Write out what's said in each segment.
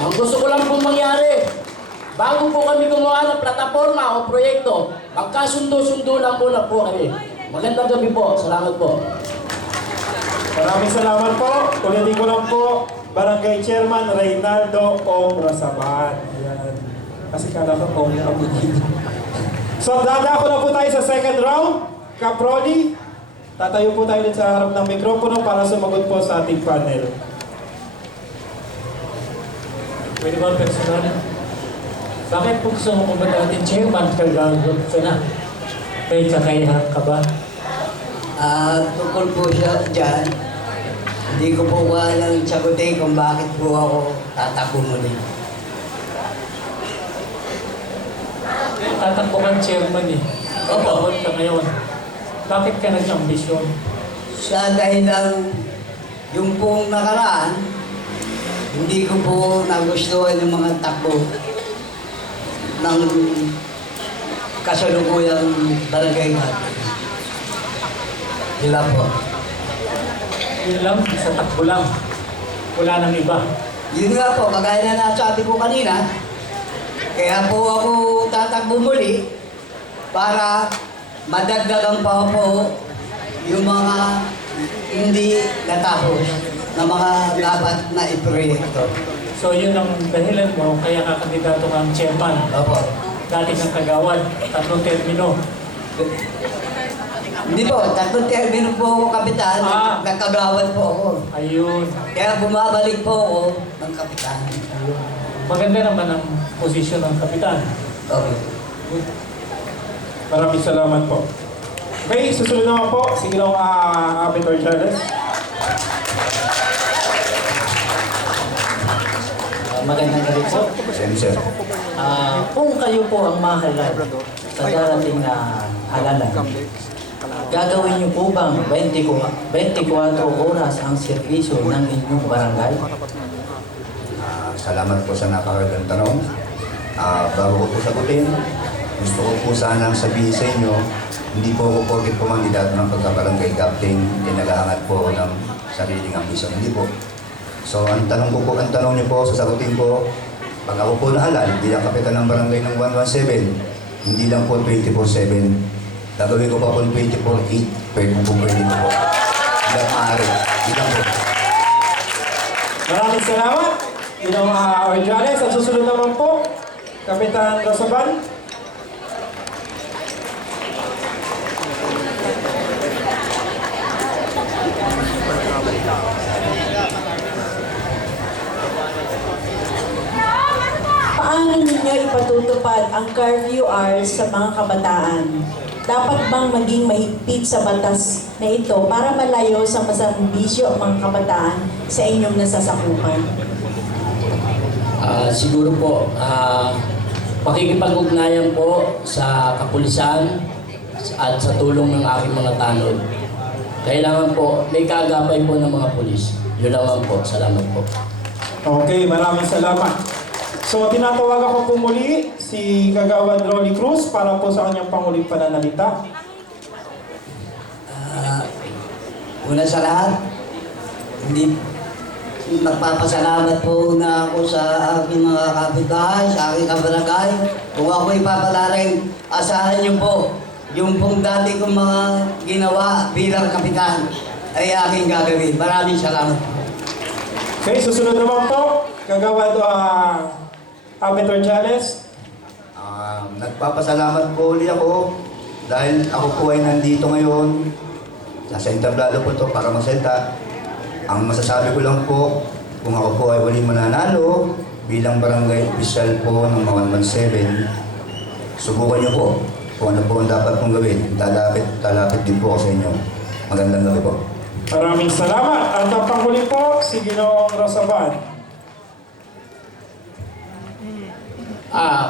Ang gusto ko lang pong mangyari, bago po kami gumawa ng plataforma o proyekto, magkasundo-sundo lang muna po kami. Magandang gabi po. Salamat po. Maraming salamat po. Ulitin ko lang po, Barangay Chairman Reynaldo Ong Rasaban. Ayan. Kasi kala ko Ong Abudin. So, dadako na po tayo sa second round. Kaproli, tatayo po tayo din sa harap ng mikropono para sumagot po sa ating panel. Pwede ba personal? Bakit po gusto mo ba natin chairman kagagot ka na? May kakayahan ka ba? Tungkol po siya dyan, hindi ko po alam sagutin kung bakit po ako tatakbo muli. Tatakbo kang chairman eh. Kagagot ka ngayon. Bakit ka nag-ambisyon? Sa dahil lang yung pong nakaraan, hindi ko po nagustuhan yung mga takbo ng kasalukuyang barangay natin. Sila po. Yun lang, sa takbo lang. Wala nang iba. Yun nga po, kagaya na nasabi ko kanina, kaya po ako tatakbo muli para madagdagan pa po yung mga hindi natapos na mga dapat na iproyekto. So yun ang dahilan mo, kaya kakandidato kang chairman. Opo. Dati kang kagawad, 3 termino. Hindi po, 3 termino po ako kapitan, nagkagawad po ako. Ayun. Kaya bumabalik po ako ng kapitan. Ayun. Maganda naman ang posisyon ng kapitan. Okay. Good. Maraming salamat po. Okay, susunod naman po. Sige lang, Abitor Charles. Magandang gabi po. Sir. Kung kayo po ang mahalal sa darating na halalan, gagawin niyo po bang 24 oras ang serbisyo ng inyong barangay? Salamat po sa napakagandang tanong. Bago ko po sagutin, gusto ko po sanang sabihin sa inyo, hindi po ako porket po mandidato ng pagkabarangay captain, nag-aangat po ako ng sariling ambisyon. Hindi po. So, ang tanong niyo po, sasagutin ko, pag ako po nahalal, bilang kapitan ng barangay ng 117, hindi lang po 24/7. Gagawin ko pa po 24/8, pwede po pwede po. Hanggang maaari. Hindi lang po. Maraming salamat. Ginong Orjales. At susunod naman po, Kapitan Rasaban. Paano ninyo ipatutupad ang curfew hours sa mga kabataan? Dapat bang maging mahigpit sa batas na ito para malayo sa masamang bisyo ang mga kabataan sa inyong nasasakupan? Siguro po, pakikipag-ugnayan po sa kapulisan at sa tulong ng aking mga tanod. Kailangan po, may kaagapay po ng mga pulis. Yun naman po. Salamat po. Okay, maraming salamat. So, tinatawagan ko po muli si Kagawad Rolly Cruz para po sa kanyang panguling pananalita. Una sa lahat, hindi nagpapasalamat po na ako sa aking mga kapitbahay, sa aking kabarangay. Kung ako ipapalaring, asahan niyo po, yung pong dati kong mga ginawa bilang kapitan ay aking gagawin. Maraming salamat po. Okay, susunod naman po, Kagawad Abitor Charles. Nagpapasalamat po ulit ako dahil ako po ay nandito ngayon. Nasa entablado po ito para magsalita. Ang masasabi ko lang po, kung ako po ay uling mananalo bilang barangay official po ng 117, subukan niyo po kung ano po ang dapat pong gawin. Talapit din po ako sa inyo. Magandang gabi po. Maraming salamat. At ang panghuli po, si Ginoong Rosaban.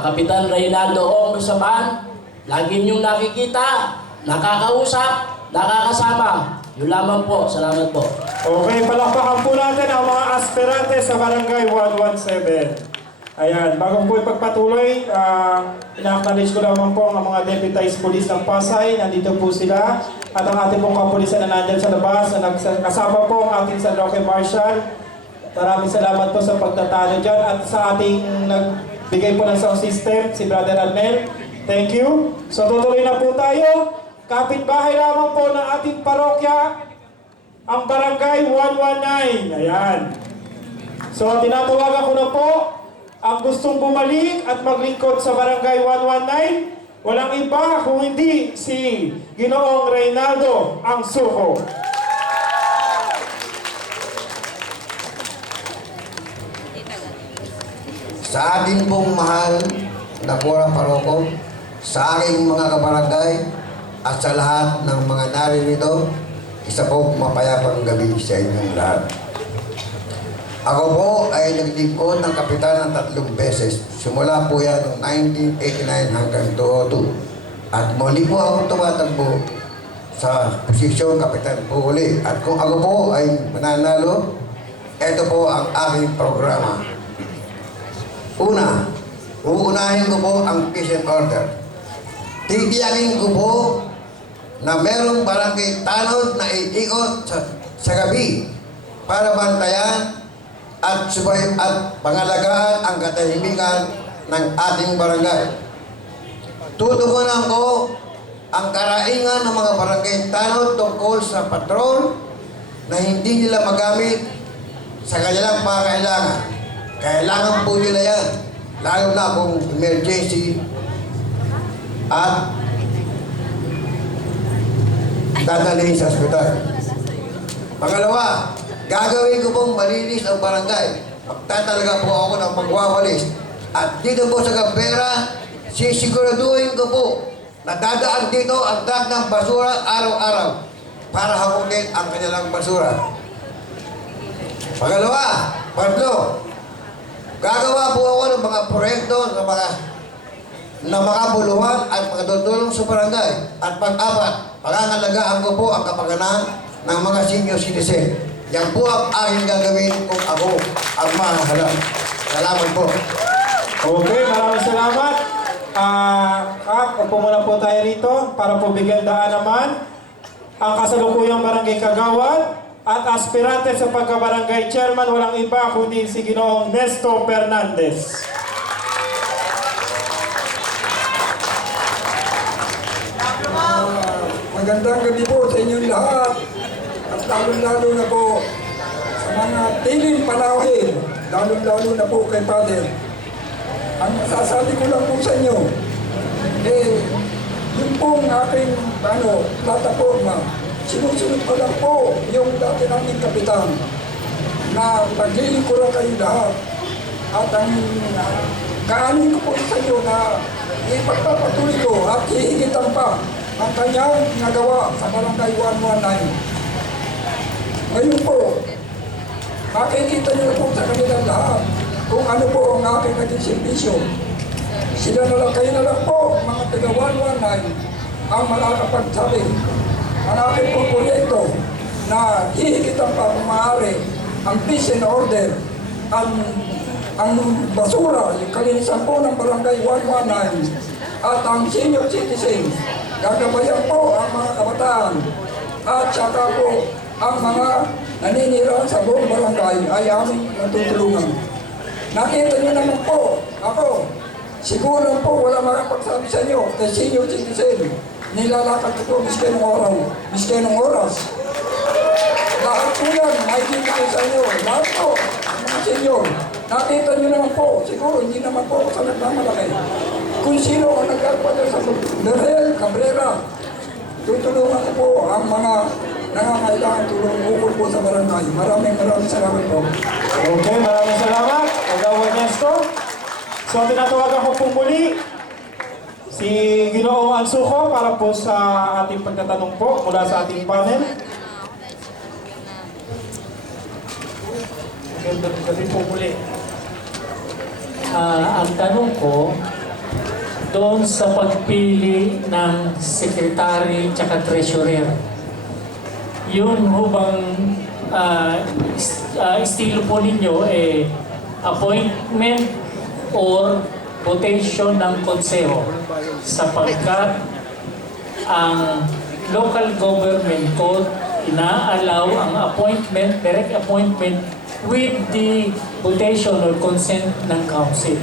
Kapitan Reynaldo Ong Rasaban, lagi niyong nakikita, nakakausap, nakakasama. Yun lamang po. Salamat po. Okay, palakpakan po natin ang mga aspirante sa Barangay 117. Ayan, bago po ipagpatuloy, ina-acknowledge ko naman po ang mga deputized police ng Pasay. Nandito po sila. At ang ating pong kapulisan na nandyan sa labas, na kasama po ang ating San Roque Marshal, Maraming salamat po sa pagtatalo dyan at sa ating nagbigay po ng sound system, si Brother Arnel. Thank you. So tutuloy na po tayo. Kapitbahay lamang po ng ating parokya, ang Barangay 119. Ayan. So tinatawagan ko na po ang gustong bumalik at maglingkod sa Barangay 119. Walang iba kung hindi si Ginoong Reynaldo ang suko. Sa ating pong mahal na Kora Paroko, sa aking mga kabarangay, at sa lahat ng mga naririto, isa po mapayapang gabi sa inyong lahat. Ako po ay naglingkod ng kapitan ng 3 beses. Simula po yan noong 1989 hanggang 2002. At muli po ako tumatakbo sa posisyon kapitan po uli. At kung ako po ay mananalo, ito po ang aking programa. Una, uunahin ko po ang peace and order. Titiyakin ko po na merong barangay tanod na iikot sa gabi para bantayan at pangalagaan ang katahimikan ng ating barangay. Tutugunan ko ang karaingan ng mga barangay tanod tungkol sa patrol na hindi nila magamit sa kanilang pangailangan. Kailangan po nila yan, lalo na kung emergency at dadalhin sa ospital. Pangalawa, gagawin ko pong malinis ang barangay. Magtatalaga po ako ng pagwawalis. At dito po sa Gambera, sisiguraduhin ko po na dadaan dito ang truck ng basura araw-araw para hakutin ang kanilang basura. Pangalawa, pangatlo, gagawa po ako ng mga proyekto na makabuluhan at makatutulong sa barangay. At pang-apat, pangangalagaan ko po ang kapakanan ng mga senior citizen. Yan po ang aking gagawin kung ako ang mahahalang. Salamat po. Okay, maraming salamat. Kap, upo muna po tayo rito para po bigyan daan naman ang kasalukuyang barangay Kagawad at aspirante sa pagkabarangay chairman, walang iba kundi si Ginoong Nesto Fernandez. Magandang gabi po sa inyong lahat at lalo-lalo na po sa mga tiling panauhin, lalo-lalo na po kay Father. Ang masasabi ko lang po sa inyo, yung pong aking plataforma, sinusunod ko lang po yung dati naming kapitan na paglilingkuran kayo lahat at ang kaanin ko po sa inyo na ipagpapatuloy ko at hihigitan pa ang kanyang nagawa sa Barangay 119. Ngayon po, makikita niyo po sa kanilang lahat kung ano po ang aking naging servisyo. Sila na lang, kayo na lang po, mga taga 119, ang makakapagsabi ang aking pong proyekto na hihigitan pa kung maaari ang peace and order, ang basura, yung kalinisan po ng Barangay 119 at ang senior citizen. Gagabayan po ang mga kabataan at saka po ang mga naninirahan sa buong barangay ay aming natutulungan. Nakita niyo naman po, ako, siguro po wala makapagsabi sa inyo kay senior citizen. Nilalakad ko po miski ng araw, miski ng oras. Lahat po yan, makikita ko sa inyo. Lahat po, mga senior. Nakita niyo naman po, siguro hindi naman po ako sa nagmamalaki. Kung sino ang nagkaroon sa Nerel Cabrera, tutulungan ko po ang mga nangangailangan tulong ukol po sa barangay. Maraming salamat po. Okay, maraming salamat. Kagawad Nesto. So, tinatawagan ko pong muli si Ginoong Ansuko para po sa ating pagtatanong po mula sa ating panel. Magandang gabi po muli. Ang tanong ko, doon sa pagpili ng secretary tsaka treasurer, yun ho bang estilo po ninyo appointment or votation ng konseho, sapagkat ang local government code inaalaw ang appointment, direct appointment with the votation or consent ng council.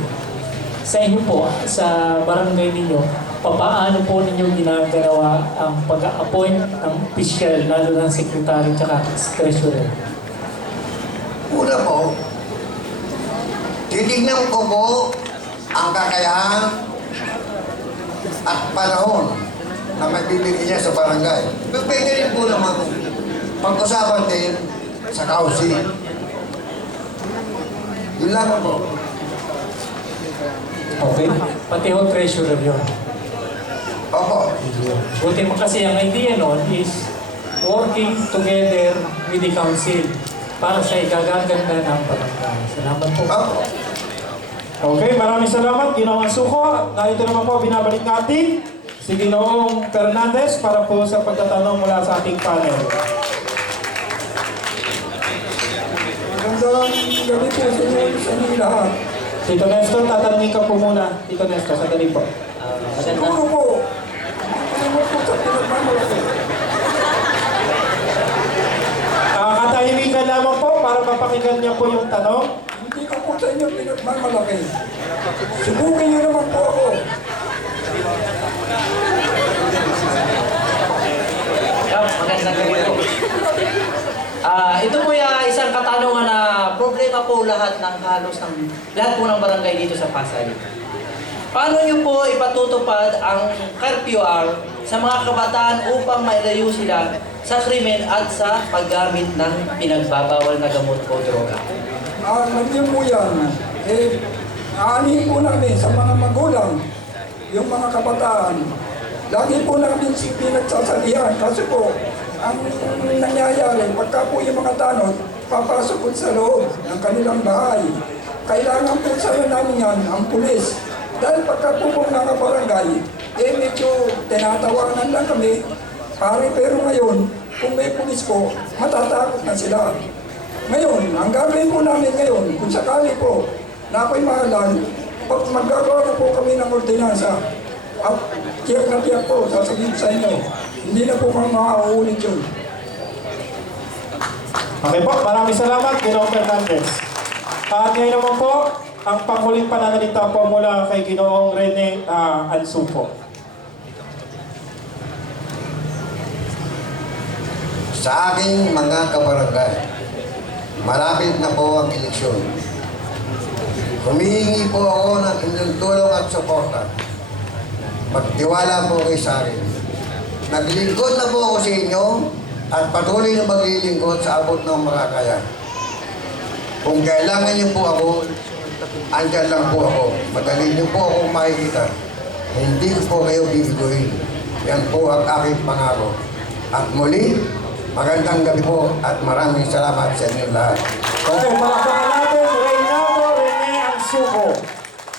Sa inyo po, sa barangay ninyo, paano po ninyo ginagawa ang pag-appoint ng official, lalo ng secretary at treasurer? Una po, titignan ko po ang kakayahan at panahon na magbibigay niya sa barangay. Pwede rin po naman pag-usapan din sa council. Yun lang po. Okay? Pati ho treasurer yun. Opo. Buti mo kasi ang idea nun is working together with the council para sa igagaganda ng barangay. Salamat po. Opo. Okay, maraming salamat, Ginoong Suko. Narito naman po, binabalik natin si Ginoong Fernandez para po sa pagtatanong mula sa ating panel. Magandang gabi po sa inyo lahat. Tito Nestor, tatanungin ka po muna. Tito Nestor, sandali po. Siguro po, ano po sa pinagmamalaki? Katahimikan lamang po para mapakinggan niya po yung tanong. Hindi ko po sa inyo pinagmamalaki. Subukin niyo naman po ako. Magandang gabi po. Ito po yung isang katanungan na problema po lahat po ng barangay dito sa Pasay. Paano niyo po ipatutupad ang curfew hour sa mga kabataan upang mailayo sila sa krimen at sa paggamit ng pinagbabawal na gamot o droga? Nandiyan po yan. Aanin po namin sa mga magulang, yung mga kabataan. Lagi po namin pinagsasalihan kasi po, ang nangyayari, pagka po yung mga tanod, papasok po sa loob ng kanilang bahay. Kailangan po sa namin yan, ang pulis. Dahil pagka po mga barangay, medyo tinatawanan lang kami. Pero ngayon, kung may pulis po, matatakot na sila. Ngayon, ang gagawin po namin ngayon, kung sakali po na ako'y mahalan, pag magagawa na po kami ng ordinansa, at tiyak na tiyak po, sasabihin sa inyo, hindi na po mga makauulit yun. Okay po, maraming salamat, Ginoong Fernandez. At ngayon naman po, ang panghuling pananalita po mula kay Ginoong Rene Ansupo. Sa aking mga kabarangay, malapit na po ang eleksyon. Humihingi po ako ng inyong tulong at suporta. Magtiwala po kayo sa akin. Naglingkod na po ako sa inyo at patuloy na maglilingkod sa abot ng makakaya. Kung kailangan niyo po ako, andyan lang po ako. Madali niyo po ako makikita. Hindi ko po kayo bibiguin. Yan po ang aking pangako. At muli, magandang gabi po at maraming salamat sa inyo lahat. Okay, palakpakan natin si Reynaldo Rene Ansupo.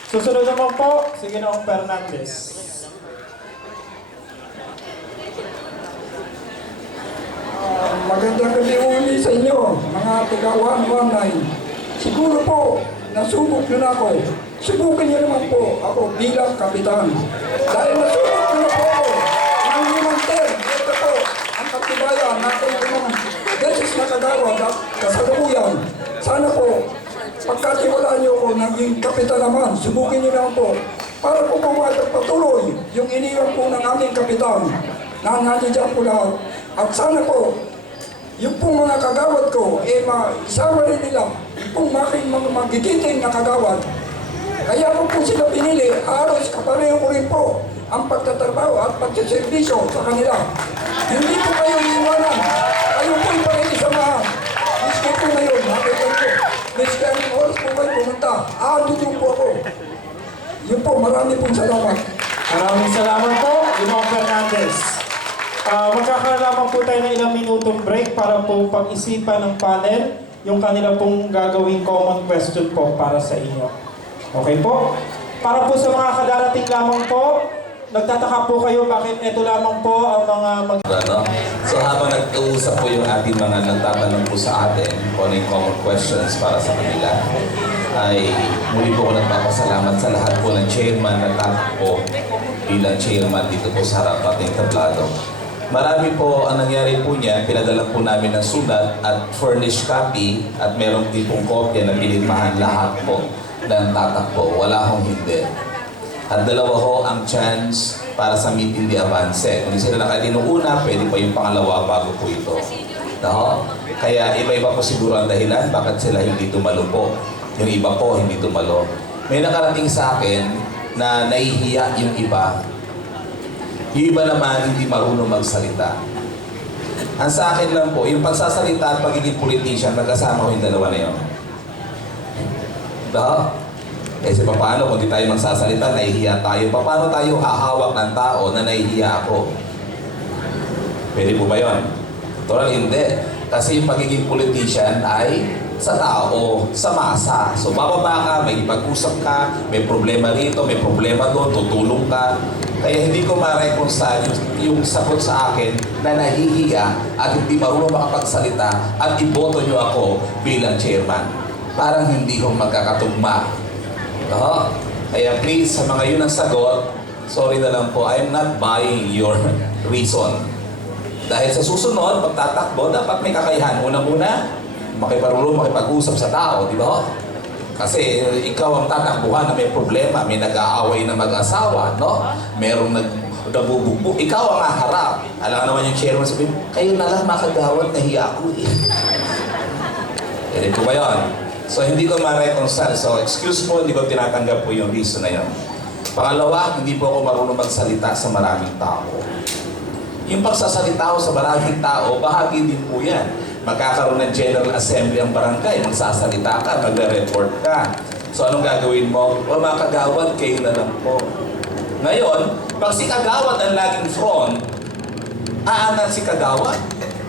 Susunod naman po, si Ginoong Fernandez. Magandang gabi uli sa inyo, mga taga-119. Siguro po, nasubok nyo na ako. Subukin nyo naman po ako bilang kapitan. Dahil nasubok nyo na po ako ng 5 term. Ito po, ang katibayan natin ng beses na kagawad at kasalukuyan. Sana po, pagkatiwalaan nyo ako naging kapitan naman, subukin nyo naman po. Para po patuloy yung iniwan po ng aming kapitan na nandiyan po lahat. At sana po, yung pong mga kagawad ko, isama rin nila, yung pong mga magigiting na kagawad. Kaya ko po sila pinili, halos kapareho ko rin po ang pagtatrabaho at pagsiservisyo sa kanila. Hindi po kayo iiwanan, kayo po ipakinisamahan. Miski po ngayon, nakita ko, miski ang oras po kayo pumunta, doon po ako. Yun po, marami pong salamat. Maraming salamat po, Ginoong Fernandez. Magkakalaman po tayo ng ilang minutong break para po pag-isipan ng panel yung kanila pong gagawing common question po para sa inyo. Okay po? Para po sa mga kadarating lamang po, nagtataka po kayo bakit ito lamang po ang mga So habang nag-uusap po yung ating mga nagtatanong po sa atin kung ano yung common questions para sa kanila, ay muli po ako nagpapasalamat sa lahat po ng chairman na tatakbo bilang chairman dito po sa harap ating tablado. Marami po ang nangyari po niya, pinadala po namin ng sulat at furnished copy at meron din pong kopya na pinirmahan lahat po ng tatakbo. Wala hong hindi. At dalawa ho ang chance para sa meeting di avance. Kung di sila nakatinuuna, pwede pa yung pangalawa bago po ito. No? Kaya iba-iba po siguro ang dahilan bakit sila hindi tumalo po. Yung iba po hindi tumalo. May nakarating sa akin na nahihiya yung iba. Yung iba naman hindi marunong magsalita. Ang sa akin lang po, yung pagsasalita at pagiging politician, magkasama ko yung dalawa na yun. Diba? Kasi paano kung di tayo magsasalita, nahihiya tayo. Paano tayo hahawak ng tao na nahihiya ako? Pwede po ba yun? Total hindi. Kasi yung pagiging politician ay sa tao, sa masa. So bababa ka, may ipag-usap ka, may problema rito, may problema doon, tutulong ka. Kaya hindi ko ma-reconcile yung sagot sa akin na nahihiya at hindi marunong makapagsalita at iboto nyo ako bilang chairman. Parang hindi ko magkakatugma. No? Kaya please, sa mga yun ang sagot, sorry na lang po, I'm not buying your reason. Dahil sa susunod, pagtatakbo, dapat may kakayahan. Una-una, makiparulong, makipag-usap sa tao, di ba? Kasi ikaw ang tatakbuhan na may problema, may nag-aaway na mag-asawa, no? Merong nabubugbog, ikaw ang haharap. Alam naman yung chairman sabihin, kayo na lang makagawad, nahiya ako eh. Yan po ba yun? So hindi ko ma-reconcile. So excuse po, hindi ko tinatanggap po yung reason na yun. Pangalawa, hindi po ako marunong magsalita sa maraming tao. Yung pagsasalita ko sa maraming tao, bahagi din po yan. Magkakaroon ng General Assembly ang barangay, magsasalita ka, magre-report ka. So anong gagawin mo? O mga kagawad, kayo na lang po. Ngayon, pag si kagawad ang laging front, aangat si kagawad,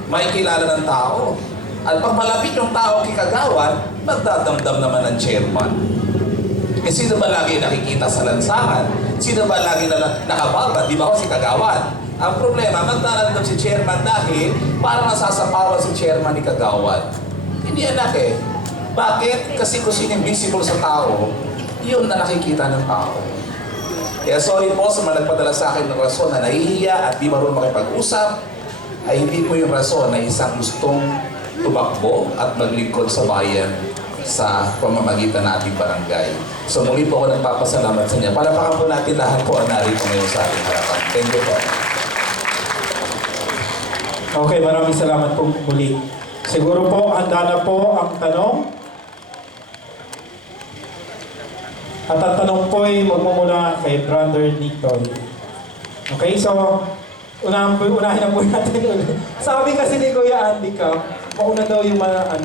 may kilala ng tao. At pag malapit yung tao kay kagawad, magdadamdam naman ang chairman. Eh sino ba lagi nakikita sa lansangan? Sino ba lagi nakababa? Di ba ako si kagawad? Ang problema, magdadamdam si chairman dahil parang nasasapawan si chairman ni kagawad. Hindi anak eh. Bakit? Kasi kung sino visible sa tao, yun na nakikita ng tao. Kaya sorry po sa mga nagpadala sa akin ng rason na nahihiya at di marunong makipag-usap, ay hindi po yung rason na isang gustong tumakbo at maglingkod sa bayan sa pamamagitan ng ating barangay. So muli po ako nagpapasalamat sa inyo. Palapakan po natin lahat po ang narito ngayon sa ating harapan. Thank you po. Okay, maraming salamat po muli. Siguro po, handa na po ang tanong. At ang tanong po ay magmumula kay Brother Nicoy. Okay, so unahin na po natin. Sabi kasi ni Kuya Andy ka, mauna daw yung mga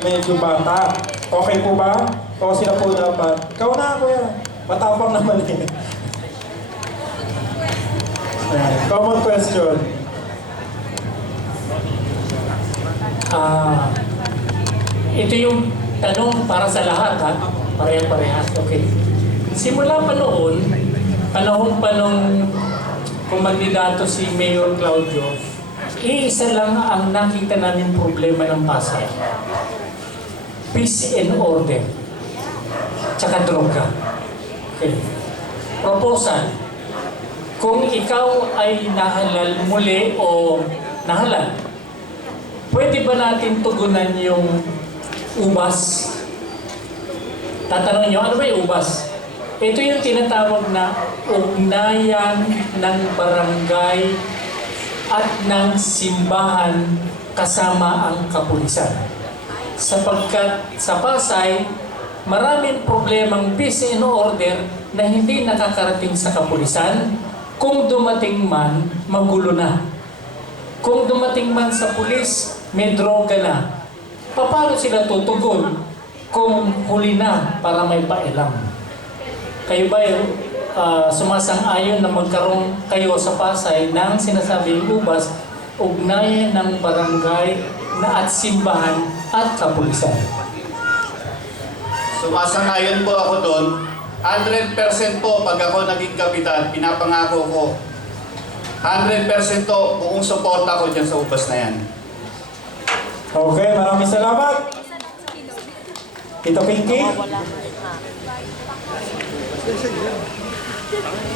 medyo bata. Okay po ba? O sila po dapat? Ikaw na, Kuya. Matapang naman eh. Common question. Ito yung tanong para sa lahat, ha? Pareha-parehas. Okay. Simula pa noon, panahon pa nung kumandidato si Mayor Claudio, iisa lang ang nakita namin problema ng Pasay. Peace and order. Tsaka droga. Okay. Proposal. Kung ikaw ay nahalal muli o nahalal, pwede ba natin tugunan yung ubas? Tatanungin nyo, ano ba yung ubas? Ito yung tinatawag na ugnayan ng barangay at ng simbahan kasama ang kapulisan. Sapagkat sa Pasay, maraming problemang peace and order na hindi nakakarating sa kapulisan. Kung dumating man, magulo na. Kung dumating man sa pulis, may droga na. Paano sila tutugon kung huli na para may pailam? Kayo ba sumasang-ayon na magkaroon kayo sa Pasay ng sinasabing ubas, ugnayan ng barangay na at simbahan at kapulisan? Sumasang-ayon po ako doon. 100% po pag ako naging kapitan, pinapangako ko 100% to buong suporta ko dyan sa ubas na yan. Okay, maraming salamat. Tito Pinky.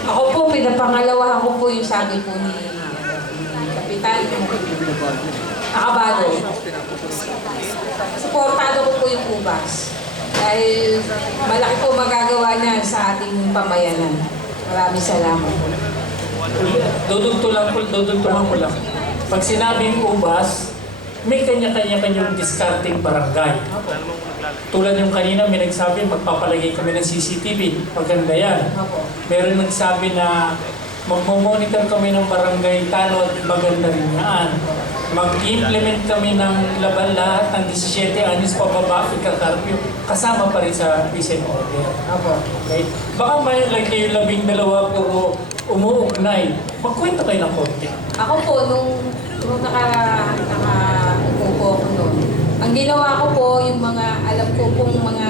Ako po, pinapangalawahan ko po yung sabi po ni kapitan Acabado. Suportado ko po yung ubas. Dahil malaki po magagawa niya sa ating pamayanan. Maraming salamat po. Dudugtulan ko lang. Pag sinabing ubas, may kanya-kanyang discarding barangay. Tulad yung kanina, may nagsabi magpapalagay kami ng CCTV. Maganda yan. Meron nagsabi na magmomonitor kami ng barangay tanod. Maganda rin yan. Mag-implement kami ng laban lahat ng 17 anyos pababa, ika-curfew. Kasama pa rin sa peace and order. Okay? Baka may like yung 12 puro umuugnay. Magkwento kayo ng konti. Ako po, nung nakaupo ako noon, ang ginawa ko po, yung mga, alam ko pong mga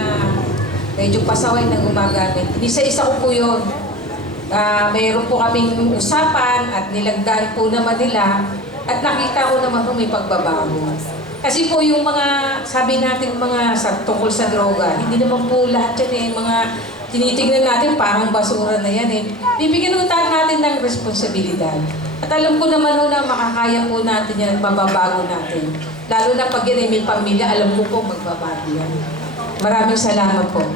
medyo pasaway na gumagamit. Isa-isa ko po yun. Mayroon po kaming usapan at nilagdan po naman nila at nakita ko naman po may pagbabago. Kasi po yung mga, sabi natin mga tungkol sa droga, hindi naman po lahat yan mga tinitignan natin parang basura na yan Bibigyan natin ng responsibilidad. At alam ko naman na makakaya po natin yan, mababago natin. Lalo na pag yan may pamilya, alam ko po magbabago yan. Maraming salamat po.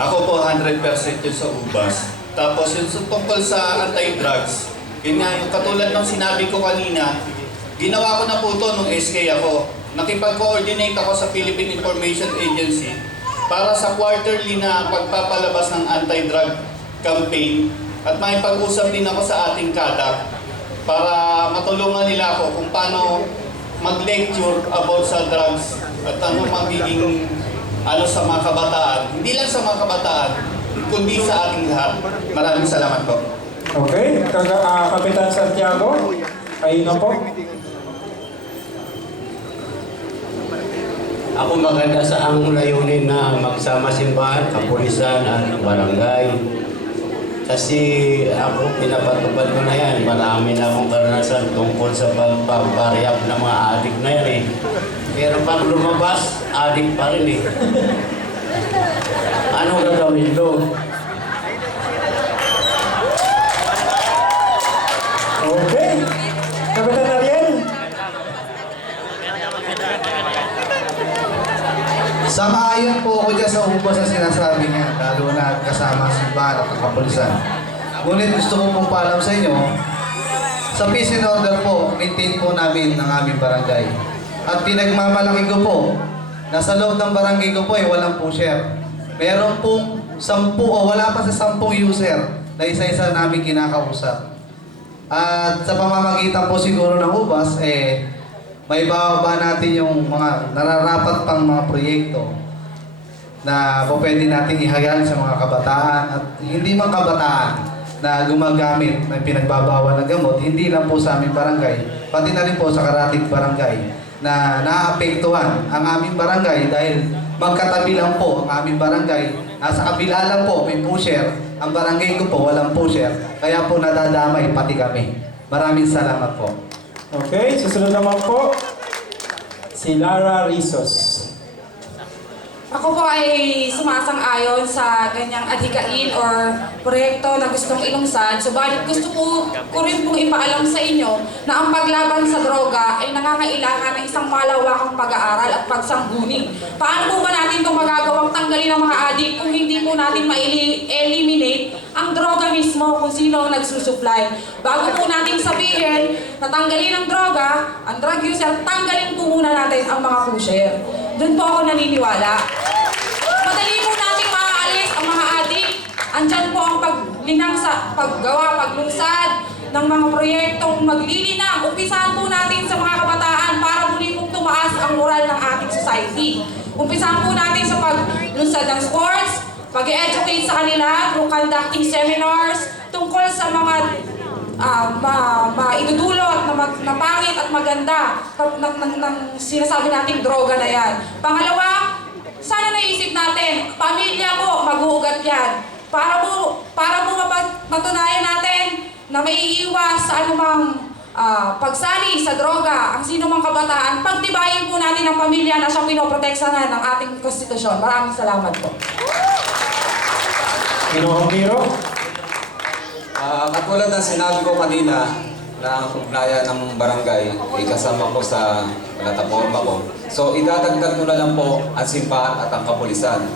Ako po 100% yun sa ubas. Tapos yung tungkol sa anti-drugs, yun nga, yung katulad ng sinabi ko kanina, ginawa ko na po ito nung SK ako. Nakipag-coordinate ako sa Philippine Information Agency para sa quarterly na pagpapalabas ng anti-drug campaign at may pag-usap din ako sa ating CADAC para matulungan nila ako kung paano mag-lecture about sa drugs at ano magiging sa mga kabataan. Hindi lang sa mga kabataan, kundi sa ating lahat. Maraming salamat po. Okay, Kapitan Santiago, ayun na po. Ako maganda sa ang layunin na magsama simbahan, kapulisan at barangay. Kasi ako pinapatupad ko na yan. Marami na akong karanasan tungkol sa pagpaparehab ng mga adik na yan Pero pag lumabas, adik pa rin Ano gagawin doon? Okay. Kapitan Ariel. Sang-ayon po ako dyan sa ubas na sinasabi niya, lalo na kasama simbahan at kapulisan. Ngunit gusto ko pong paalam sa inyo, sa peace and order po, maintain po namin ang aming barangay. At pinagmamalaki ko po, na sa loob ng barangay ko po walang pusher. Meron pong 10 o wala pa sa 10 user na isa-isa namin kinakausap. At sa pamamagitan po siguro ng ubas, may bababa natin yung mga nararapat pang mga proyekto na po pwede natin ihayag sa mga kabataan at hindi man kabataan na gumagamit ng pinagbabawal na gamot, hindi lang po sa aming barangay, pati na rin po sa karatig barangay na naapektuhan ang aming barangay dahil magkatabi lang po ang aming barangay. Nasa kabila lang po may pusher, ang barangay ko po walang pusher, kaya po nadadamay pati kami. Maraming salamat po. Okay, susunod naman po, si Lara Rizos. Ako po ay sumasang-ayon sa ganyang adhikain or proyekto na gustong ilungsad. Subalit gusto ko rin pong ipaalam sa inyo na ang paglaban sa droga ay nangangailangan ng isang malawakang pag-aaral at pagsangguni. Paano po ba natin itong magagawang tanggalin ng mga adik kung hindi po natin ma-eliminate ang droga mismo kung sino ang nagsusupply? Bago po natin sabihin na tanggalin ang droga, ang drug user, tanggalin po muna natin ang mga pusher. Doon po ako naniniwala. Madali po natin maaalis ang mga adik. Andyan po ang paglinang sa paggawa, paglunsad ng mga proyektong maglilinang. Umpisahan po natin sa mga kabataan para muli pong tumaas ang moral ng ating society. Umpisahan po natin sa paglunsad ng sports, pag-educate sa kanila through conducting seminars tungkol sa mga maidudulot na pangit at maganda ng sinasabi nating droga na yan. Pangalawa, sana naisip natin, pamilya mo, mag-uugat yan. Para mo matunayan natin na may iiwas sa anumang pagsali sa droga, ang sino mang kabataan, pagtibayin po natin ang pamilya na siyang pinoproteksahan ng ating konstitusyon. Maraming salamat po. Ginoong Miro. Katulad ng sinabi ko kanina na ang ugnayan ng barangay ay kasama ko sa plataforma ko. So idadagdag ko na lang po ang simbahan at ang kapulisan.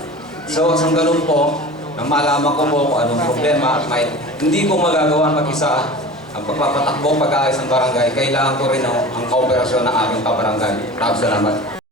So sa ganun po, nang malaman ko po kung anong problema at hindi ko magagawa mag-isa ang pagpapatakbo pag-aayos ng barangay, kailangan ko rin ang kooperasyon ng aking kabarangay. Salamat.